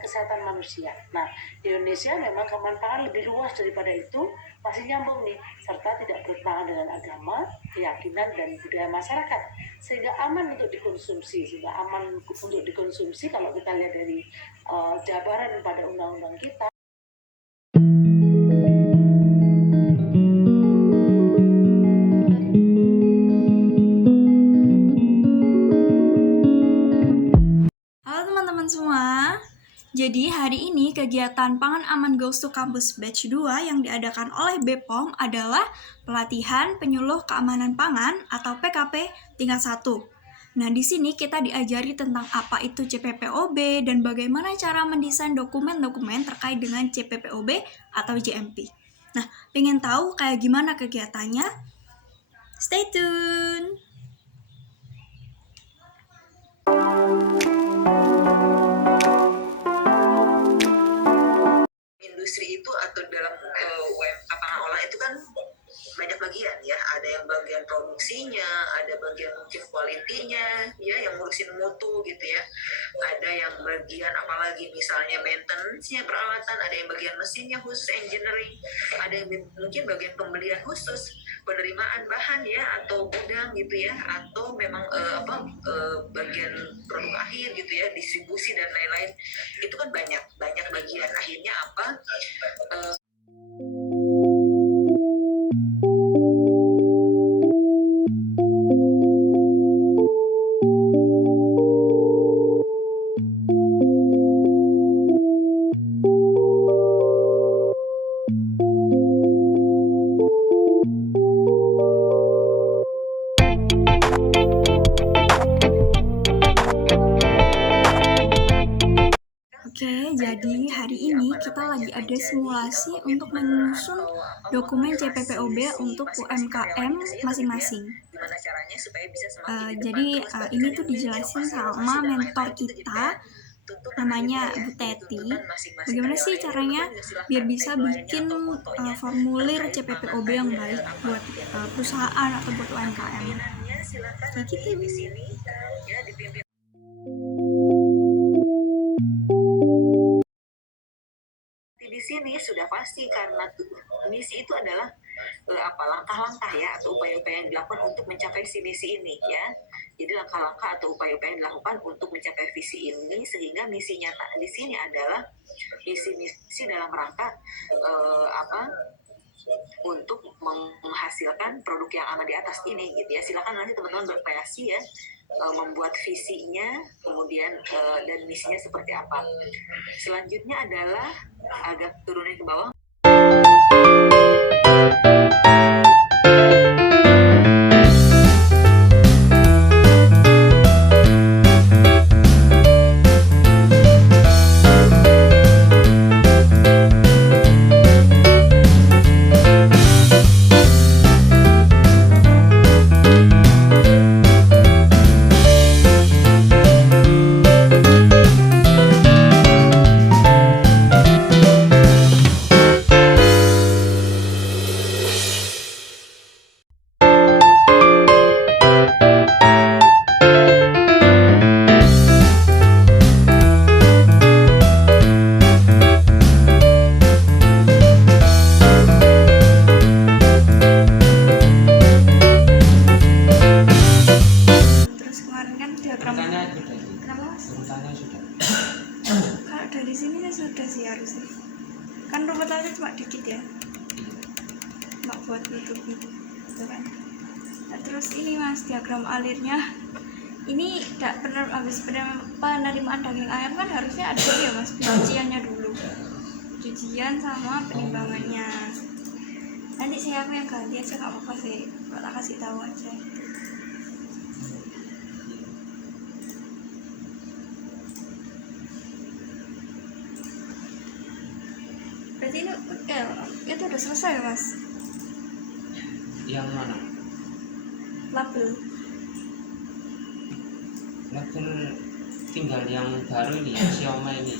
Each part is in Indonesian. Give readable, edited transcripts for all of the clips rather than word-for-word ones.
kesehatan manusia. Nah, di Indonesia memang keamanan pangan lebih luas daripada itu, masih nyambung nih, serta tidak bertentangan dengan agama, keyakinan, dan budaya masyarakat, sehingga aman untuk dikonsumsi. Kalau kita lihat dari jabaran pada undang-undang kita. Halo teman-teman semua. Jadi hari ini kegiatan Pangan Aman Goes to Campus Batch 2 yang diadakan oleh BPOM adalah pelatihan penyuluh keamanan pangan atau PKP tingkat 1. Nah, di sini kita diajari tentang apa itu CPPOB dan bagaimana cara mendesain dokumen-dokumen terkait dengan CPPOB atau JMP. Nah, pengen tahu kayak gimana kegiatannya? Stay tune! Industri itu atau dalam UMK pangan olahan itu kan banyak bagian ya, ada yang bagian produksinya, ada bagian mungkin kualitinya ya, yang ngurusin mutu gitu ya, ada yang bagian apalagi misalnya maintenance-nya peralatan, ada yang bagian mesinnya khusus engineering, ada yang mungkin bagian pembelian khusus, penerimaan bahan ya, atau gudang gitu ya, atau memang bagian produk akhir gitu ya, distribusi dan lain-lain. Itu kan banyak bagian. Akhirnya apa? Oke, jadi hari ini kita lagi ada simulasi untuk menyusun dokumen CPPOB untuk UMKM masing-masing. Jadi ini tuh dijelasin sama mentor kita, namanya Bu Teti. Bagaimana sih caranya biar bisa bikin formulir CPPOB yang baik buat perusahaan atau buat UMKM. Kayak gitu. Di sini sudah pasti karena misi itu adalah langkah-langkah ya, atau upaya-upaya yang dilakukan untuk mencapai si misi ini ya. Jadi langkah-langkah atau upaya-upaya yang dilakukan untuk mencapai visi ini, sehingga misi nyata di sini adalah misi dalam rangka untuk menghasilkan produk yang aman di atas ini gitu ya. Silakan nanti teman-teman berkreasi ya, membuat visinya, kemudian dan misinya seperti apa. Selanjutnya adalah agak turunin ke bawah. Kalau dari sini ya sudah sih harusnya. Kan ruwetannya cuma dikit ya. Nggak buat YouTube gitu kan. Nah, terus ini Mas, diagram alirnya. Ini tidak benar habis penerimaan daging ayam kan harusnya ada ya Mas, pencuciannya dulu. Cucian sama penimbangannya. Nanti saya yang ganti aja, nggak apa-apa sih. Tak kasih tahu aja. Berarti ini itu udah selesai ya Mas? Yang mana? Label Tinggal yang baru ini, Xiaomi ini.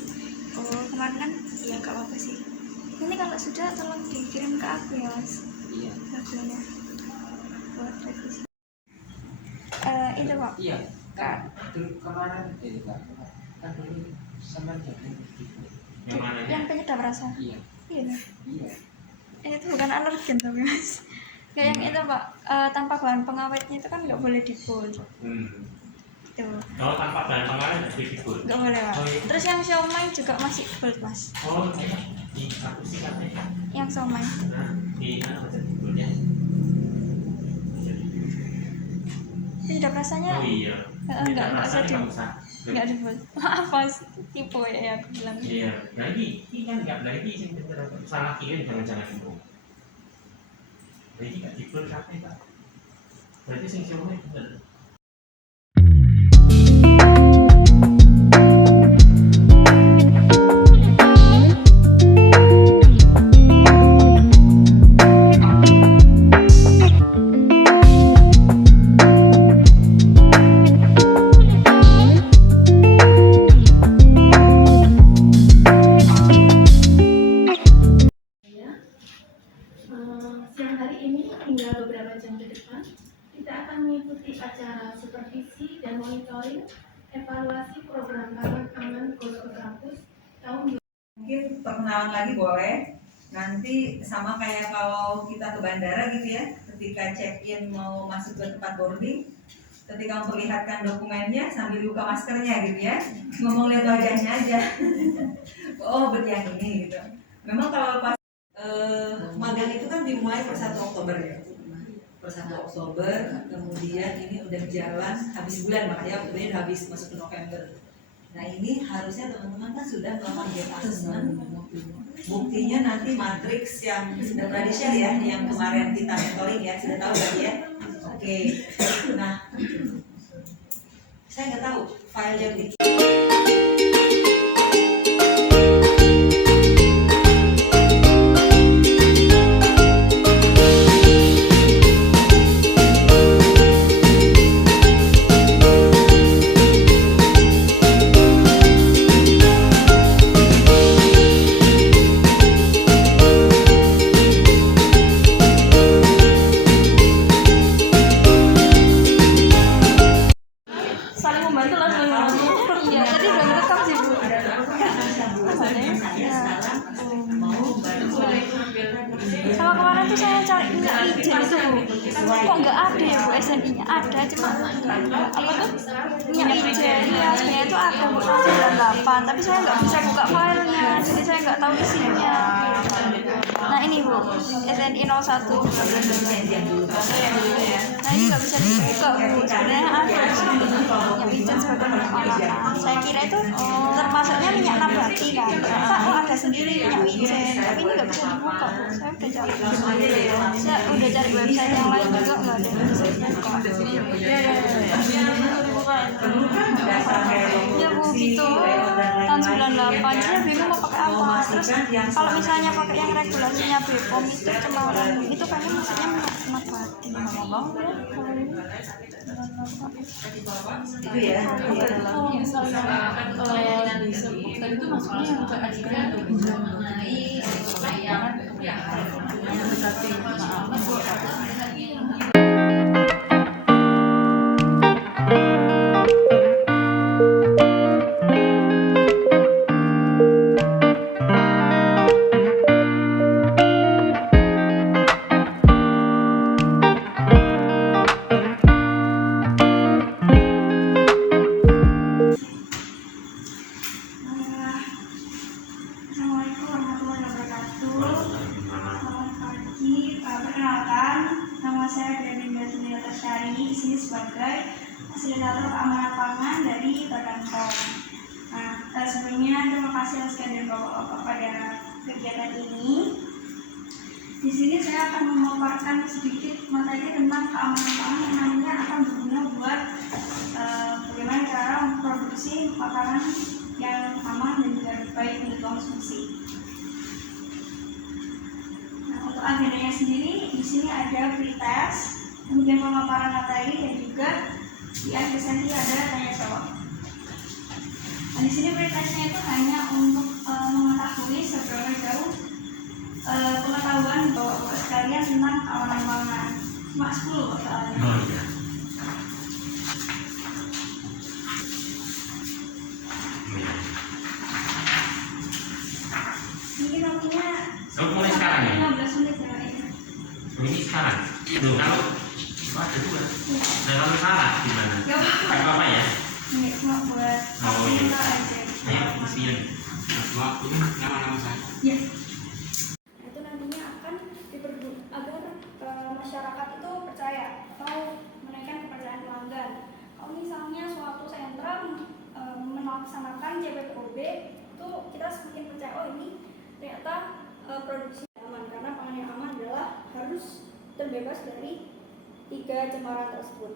Oh, kemarin kan ya nggak apa-apa sih. Nanti kalau sudah tolong dikirim ke aku ya Mas. Iya. Labelnya buat revisi. Itu kok. Iya. Kan kemarin kan dulu Sama jangan gitu. Yang mana? Yang penyedap rasa. Iya. Iya. Iya. Itu bukan alergen tapi mas. Kayak yang itu pak, tanpa bahan pengawetnya itu kan nggak boleh dibul. Tuh. Kalau tanpa bahan pengawet nggak dibul. Nggak boleh pak. Oh, iya. Terus yang siomay juga masih gold mas. Oh, iya. Di aku sih katanya. Yang siomay. Nah, di mana baca dibulnya? Penyedap rasanya. Oh iya. Nggak usah di. Nggak usah. Nggak dibul. Maaf mas, tipe ya aku bilang. Iya. Nah ini kan nggak lagi sih salah kirim jangan itu. Nah ini nggak dibul sampai pak. Berarti sing siomay bener. Siang hari ini hingga beberapa jam ke depan, kita akan mengikuti acara supervisi dan monitoring evaluasi program Pangan Aman Goes to Campus tahun Mungkin perkenalan lagi boleh. Nanti sama kayak kalau kita ke bandara gitu ya, ketika check-in mau masuk ke tempat boarding, ketika memperlihatkan dokumennya sambil buka maskernya gitu ya, ngomong lihat wajahnya aja. Oh betul yang ini gitu. Memang kalau pas magang itu kan dimulai per 1 Oktober ya. Per 1 Oktober, kemudian ini udah jalan habis bulan, makanya kemudian habis masuk ke November. Nah ini harusnya teman-teman kan sudah melakukan gap assessment. Buktinya nanti matriks yang sudah pernah di-share ya, yang kemarin kita mentoring ya, sudah tahu kan ya? Oke. Nah, saya nggak tahu file yang di Saling membantu lah saling membantu. Iya, tadi udah ngerekam sih bu. Sama kemarin tuh saya cari minyak ijen itu bu. Kok nggak ada ya bu, SNI-nya ada cuma apa tuh minyak ijen ya sebenarnya itu ada bu tahun 98 tapi saya nggak bisa buka filenya jadi saya nggak tahu isinya. Nah ini bu SNI 01. Nah ini nggak bisa dibuka bu, sebenarnya ada di sini minyak ijen sebagai minyak olahan. Saya kira itu termasuknya minyak nabati kan. Ternyata ada sendiri minyak ijen tapi ini nggak bisa dibuka bu. Saya udah cari. Saya udah cari website yang lain juga nggak ada yang bisa dibuka. Ya bu gitu tahun 98 saya bingung mau pakai apa. Terus kalau misalnya pakai yang regulasinya BPOM itu cuma itu kayaknya maksudnya minyak nabati. Ngomong ya itu ya. itu maksudnya yang bukan ajudan Assalamualaikum warahmatullahi wabarakatuh. Selamat pagi. Perkenalkan, nama saya Gradinda Sunilata Syari di sini sebagai fasilitator keamanan pangan dari Badan POM. Nah, sebelumnya terima kasih atas kehadiran Bapak-bapak pada kegiatan ini. Di sini saya akan memaparkan sedikit materi tentang keamanan pangan yang nantinya akan berguna buat bagaimana cara memproduksi makanan yang aman dan juga baik untuk konsumsi. Nah, untuk agendanya sendiri di sini ada pretest, kemudian pemaparan materi dan juga di akhir sesi ada tanya jawab. Nah, di sini pretestnya itu hanya untuk mengetahui seberapa jauh pengetahuan bapak-bapak sekalian tentang keamanan pangan. Cuma 10 soalnya. Oh iya. waktunya mulai sekarang ya? 15 menit ya. Ini sekarang. Loh, kalau ada juga. Dan kalau salah gimana? Gak apa-apa. Gak apa-apa ya? Ini cuma buat Oh, iya. kita aja. Ayo, isian. Waktu ini nama-nama saya. Ya. Itu nantinya akan agar masyarakat itu percaya atau menaikkan kepercayaan pelanggan. Kalau misalnya suatu sentra melaksanakan CPPOB itu kita semakin percaya, oh ini ternyata produksi aman, karena pangan yang aman adalah harus terbebas dari 3 cemaran tersebut.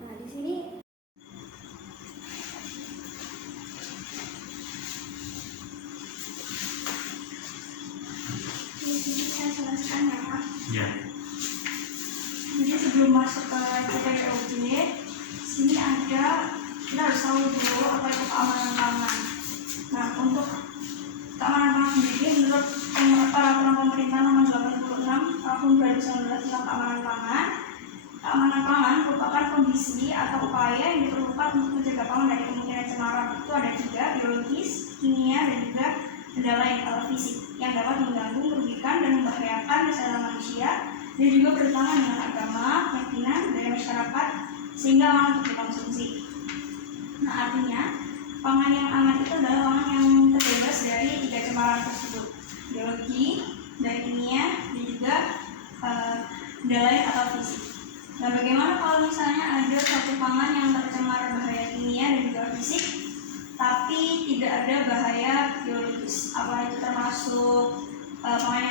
Nah, di sini saya jelaskan ya, Pak. Ya. Jadi sebelum masuk ke CPPOB, sini ada, kita harus tahu dulu apa itu keamanan pangan. Nah, untuk keamanan pangan sendiri, menurut peraturan pemerintah nomor 86 tahun 2019 tentang keamanan pangan merupakan kondisi atau upaya yang diperlukan untuk menjaga pangan dari kemungkinan cemaran. Itu ada 3, biologis, kimia, dan juga benda lain atau fisik yang dapat mengganggu, merugikan, dan membahayakan kesehatan manusia, dan juga bertentangan dengan agama, keyakinan, budaya masyarakat, sehingga aman untuk dikonsumsi. Nah, artinya pangan yang aman itu adalah pangan yang terbebas dari 3 cemaran tersebut, biologi, dari kimia, dan juga benda lain atau fisik. Nah, bagaimana kalau misalnya ada suatu pangan yang tercemar bahaya kimia dan juga fisik, tapi tidak ada bahaya biologis? Apa itu termasuk pangan